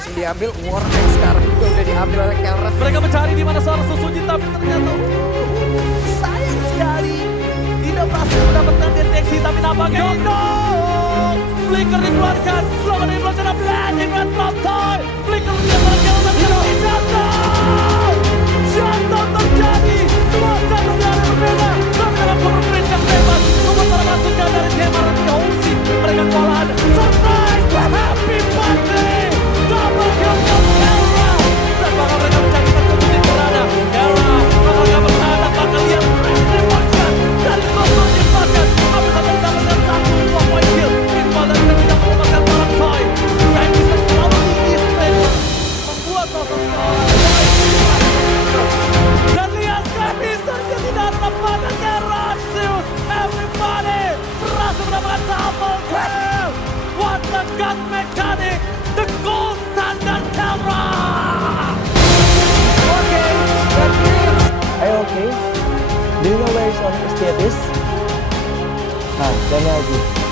langsung diambil. Warhead sekarang juga udah diambil oleh Kelrat. Mereka mencari di mana seorang Susuji, tapi ternyata sayang sekali tidak berhasil mendapatkan deteksi. Tapi nampaknya Flicker dikeluarkan, belum ada yang melakukan blending red flop toy. Flicker menyebabkan Kelrat yang jatuh. Jatuh terjadi, 2-1 dari berbeda. Tapi dengan Corporate yang bebas, sementara masukkan dari Kemar dan Yosi. Mereka kewalahan, surprise, happy birthday. Double kill from Kelra. Dan bakal mereka mencari tertutup di berada. Kelra, bakal gak bertahan, bakal lihat Red Revolution. Dari Kotor dipakan, tapi satu mendapatkan 1-2 point kill. Iqbal dan kita tidak melepaskan barang toy. Red bisa selalu di Eastman. Membuat sosok dan lihat Scrappy-nya tidak tepat dan Terasius. Everybody berhasil mendapatkan double kill. What the gun mechanic, the gold standard Kelra. Okay, that means Are you okay? Do you know where his estate is? Ah, then I'll